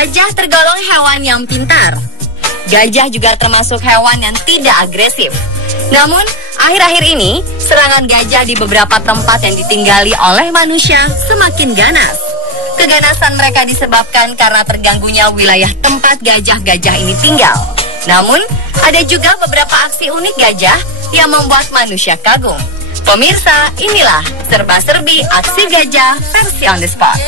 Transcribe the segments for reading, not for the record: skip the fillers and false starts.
Gajah tergolong hewan yang pintar. Gajah juga termasuk hewan yang tidak agresif. Namun, akhir-akhir ini, serangan gajah di beberapa tempat yang ditinggali oleh manusia semakin ganas. Keganasan mereka disebabkan karena terganggunya wilayah tempat gajah-gajah ini tinggal. Namun, ada juga beberapa aksi unik gajah yang membuat manusia kagum. Pemirsa, inilah serba-serbi aksi gajah versi on the spot.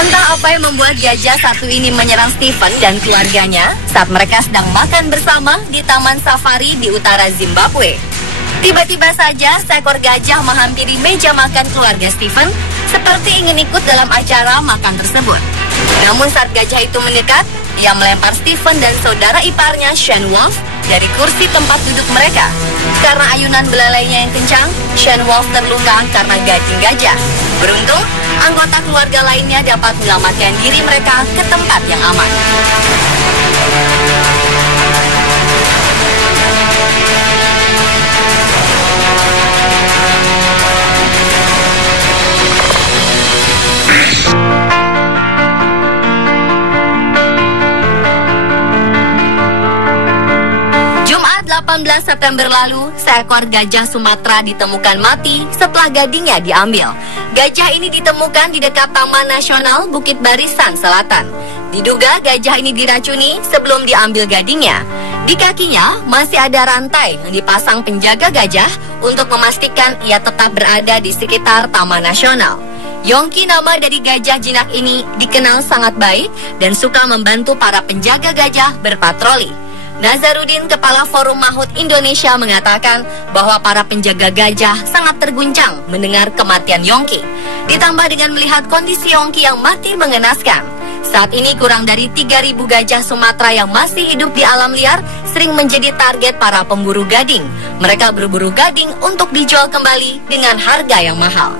Entah apa yang membuat gajah satu ini menyerang Stephen dan keluarganya saat mereka sedang makan bersama di taman safari di utara Zimbabwe. Tiba-tiba saja seekor gajah menghampiri meja makan keluarga Stephen seperti ingin ikut dalam acara makan tersebut. Namun saat gajah itu mendekat, ia melempar Stephen dan saudara iparnya Shane Wolf dari kursi tempat duduk mereka. Karena ayunan belalainya yang kencang, Shane Wolf terluka karena gajing gajah. Beruntung, anggota keluarga lainnya dapat menyelamatkan diri mereka ke tempat yang aman. Jumat 18 September lalu, seekor gajah Sumatera ditemukan mati setelah gadingnya diambil. Gajah ini ditemukan di dekat Taman Nasional Bukit Barisan Selatan. Diduga gajah ini diracuni sebelum diambil gadingnya. Di kakinya masih ada rantai yang dipasang penjaga gajah untuk memastikan ia tetap berada di sekitar Taman Nasional. Yongki, nama dari gajah jinak ini, dikenal sangat baik dan suka membantu para penjaga gajah berpatroli. Nazarudin, Kepala Forum Maut Indonesia, mengatakan bahwa para penjaga gajah sangat terguncang mendengar kematian Yongki. Ditambah dengan melihat kondisi Yongki yang mati mengenaskan. Saat ini kurang dari 3.000 gajah Sumatera yang masih hidup di alam liar sering menjadi target para pemburu gading. Mereka berburu gading untuk dijual kembali dengan harga yang mahal.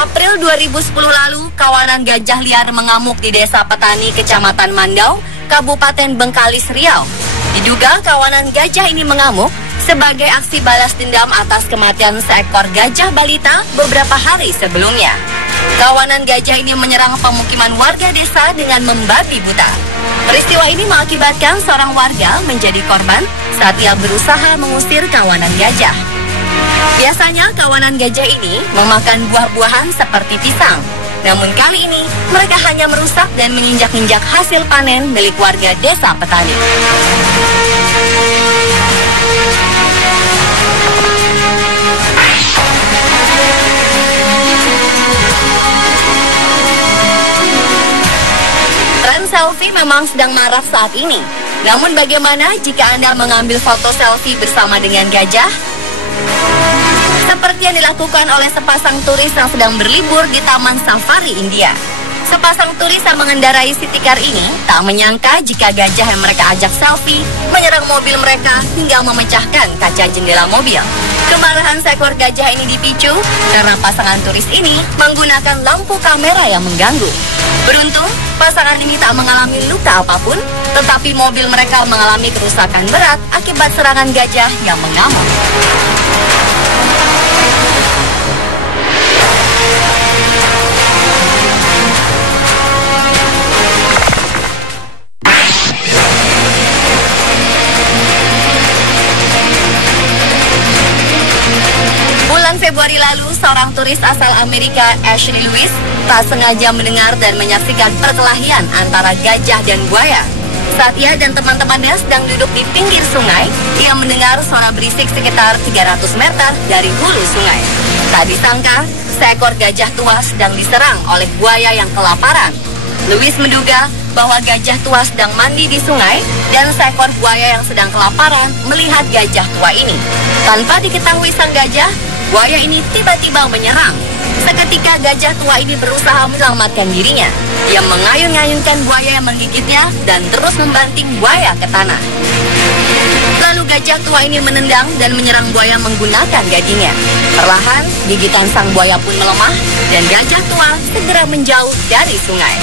April 2010 lalu, kawanan gajah liar mengamuk di Desa Petani, Kecamatan Mandau, Kabupaten Bengkalis, Riau. Diduga kawanan gajah ini mengamuk sebagai aksi balas dendam atas kematian seekor gajah balita beberapa hari sebelumnya. Kawanan gajah ini menyerang pemukiman warga desa dengan membabi buta. Peristiwa ini mengakibatkan seorang warga menjadi korban saat ia berusaha mengusir kawanan gajah. Biasanya kawanan gajah ini memakan buah-buahan seperti pisang. Namun kali ini mereka hanya merusak dan menginjak-injak hasil panen milik warga Desa Petani. Tren selfie memang sedang marak saat ini. Namun bagaimana jika Anda mengambil foto selfie bersama dengan gajah? Seperti yang dilakukan oleh sepasang turis yang sedang berlibur di Taman Safari India. Sepasang turis yang mengendarai city car ini tak menyangka jika gajah yang mereka ajak selfie menyerang mobil mereka hingga memecahkan kaca jendela mobil. Kemarahan seekor gajah ini dipicu karena pasangan turis ini menggunakan lampu kamera yang mengganggu. Beruntung, pasangan ini tak mengalami luka apapun, tetapi mobil mereka mengalami kerusakan berat akibat serangan gajah yang mengamuk. Bulan Februari lalu, seorang turis asal Amerika, Ashley Lewis, tak sengaja mendengar dan menyaksikan perkelahian antara gajah dan buaya. Saat ia dan teman-temannya sedang duduk di pinggir sungai, ia mendengar suara berisik sekitar 300 meter dari hulu sungai. Tak disangka, seekor gajah tua sedang diserang oleh buaya yang kelaparan. Lewis menduga bahwa gajah tua sedang mandi di sungai dan seekor buaya yang sedang kelaparan melihat gajah tua ini. Tanpa diketahui sang gajah, buaya ini tiba-tiba menyerang. Seketika gajah tua ini berusaha menyelamatkan dirinya. Dia mengayun-ngayunkan buaya yang menggigitnya dan terus membanting buaya ke tanah. Lalu gajah tua ini menendang dan menyerang buaya menggunakan gadingnya. Perlahan, gigitan sang buaya pun melemah dan gajah tua segera menjauh dari sungai.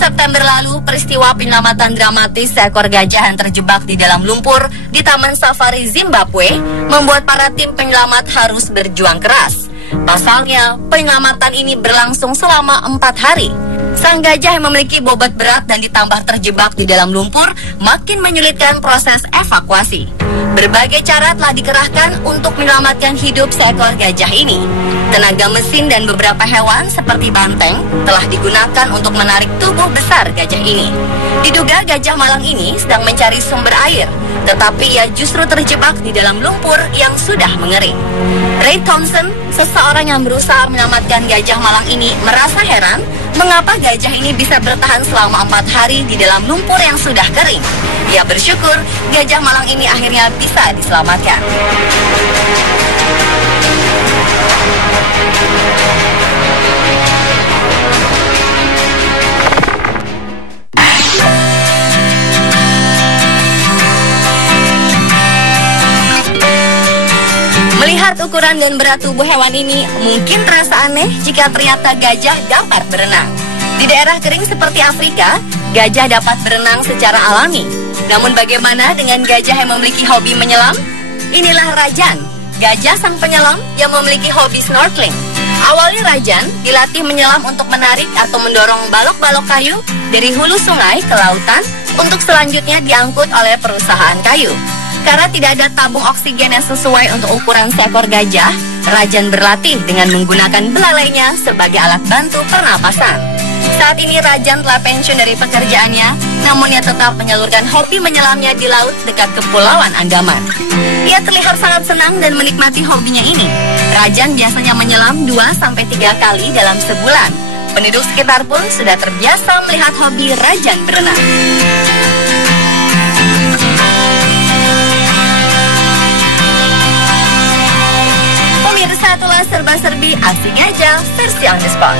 September lalu, peristiwa penyelamatan dramatis seekor gajah yang terjebak di dalam lumpur di Taman Safari Zimbabwe membuat para tim penyelamat harus berjuang keras. Pasalnya, penyelamatan ini berlangsung selama 4 hari. Sang gajah yang memiliki bobot berat dan ditambah terjebak di dalam lumpur makin menyulitkan proses evakuasi. Berbagai cara telah dikerahkan untuk menyelamatkan hidup seekor gajah ini. Tenaga mesin dan beberapa hewan seperti banteng telah digunakan untuk menarik tubuh besar gajah ini. Diduga gajah malang ini sedang mencari sumber air, tetapi ia justru terjebak di dalam lumpur yang sudah mengering. Ray Thompson, seseorang yang berusaha menyelamatkan gajah malang ini, merasa heran mengapa gajah ini bisa bertahan selama 4 hari di dalam lumpur yang sudah kering. Ia bersyukur gajah malang ini akhirnya bisa diselamatkan. Melihat ukuran dan berat tubuh hewan ini, mungkin terasa aneh jika ternyata gajah dapat berenang. Di daerah kering seperti Afrika, gajah dapat berenang secara alami. Namun bagaimana dengan gajah yang memiliki hobi menyelam? Inilah Rajan, gajah sang penyelam yang memiliki hobi snorkeling. Awalnya Rajan dilatih menyelam untuk menarik atau mendorong balok-balok kayu dari hulu sungai ke lautan untuk selanjutnya diangkut oleh perusahaan kayu. Karena tidak ada tabung oksigen yang sesuai untuk ukuran seekor gajah, Rajan berlatih dengan menggunakan belalainya sebagai alat bantu pernapasan. Saat ini Rajan telah pensiun dari pekerjaannya, namun ia tetap menyalurkan hobi menyelamnya di laut dekat Kepulauan Andaman. Ia terlihat sangat senang dan menikmati hobinya ini. Rajan biasanya menyelam 2-3 kali dalam sebulan. Penduduk sekitar pun sudah terbiasa melihat hobi Rajan berenang. Pemirsa, itulah serba-serbi asing aja versi on the spot.